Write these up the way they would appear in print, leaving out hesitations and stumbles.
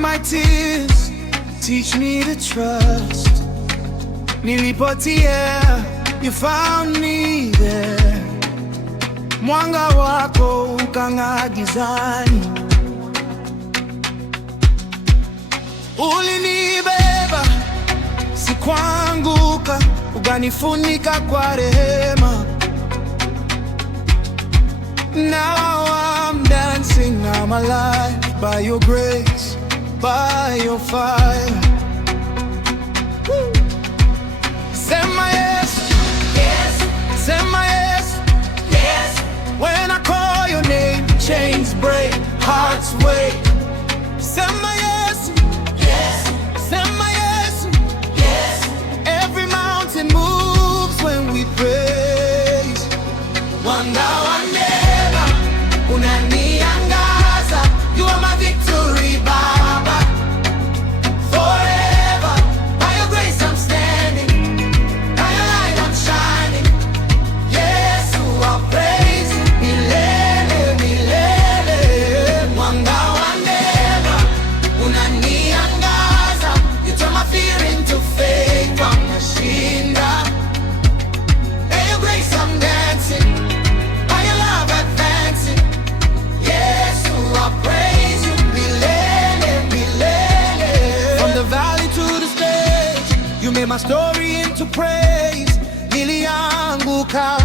my tears, teach me to trust. Nilipotea, you found me there. Mwanga wako ukang'aa gizani. Ulinibeba, sikuanguka, ukanifunika kwa rehema. Now I'm dancing, I'm alive by your grace, by your fire. Woo. Sema yes, yes. Sema yes, yes. When I call your name, chains break, hearts wake. Sema yes, yes. Sema yes, yes. Every mountain moves when we praise. Wanga waneva, unaniangaza. You are my victory, Baba. Forever, by your grace I'm standing, by your light I'm shining. Yes, you are praised, milele, milele. Mwanga waneva, unaniangaza. You turn my fear into faith, wanashinda. By your grace I'm dancing, by your love advancing. Yes, you are praised, milele, milele. From the valley to the stage, you made my story into praise. Nilianguka,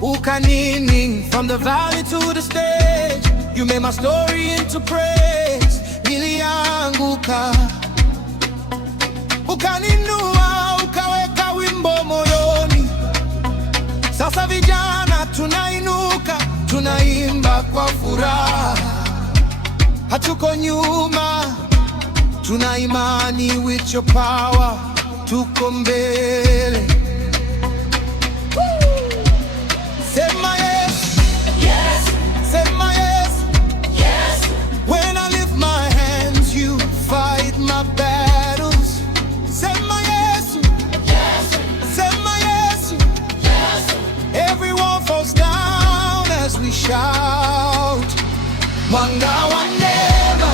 ukanini. From the valley to the stage, you made my story into praise. Nilianguka, ukaninua, ukaweka wimbo moyoni. Sasa vijana tunainuka, tunaimba kwa furaha. Hatuko nyuma, tuna imani with your power. Tuko mbele. Sema yes, yes. Sema yes, yes. When I lift my hands, you fight my battles. Sema yes, yes. Sema yes, yes. Everyone falls down as we shout. Mwanga wa neema,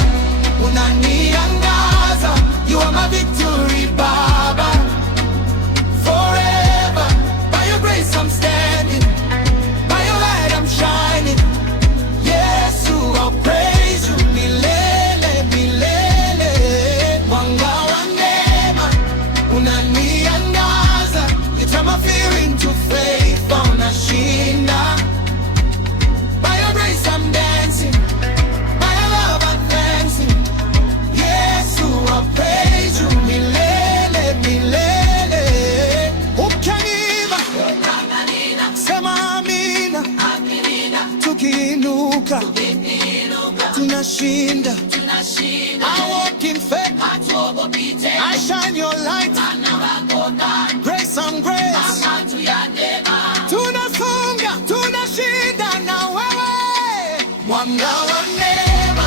unaniangaza. You are my victory, Baba. Forever, by your grace I'm standing, by your light I'm shining. Yes, you are praised, you milele, milele. Mwanga wa neema, unaniangaza. You turn my fear into faith, wanashinda. By your grace I'm dancing, by your love advancing. Yes, you are praised, you milele, milele. Ukaniva, sema amina. Tukiinuka, tunashinda. I walk in faith, I shine your light. Grace on grace, tunasonga, tunashinda na wewe. Mwanga wa neema,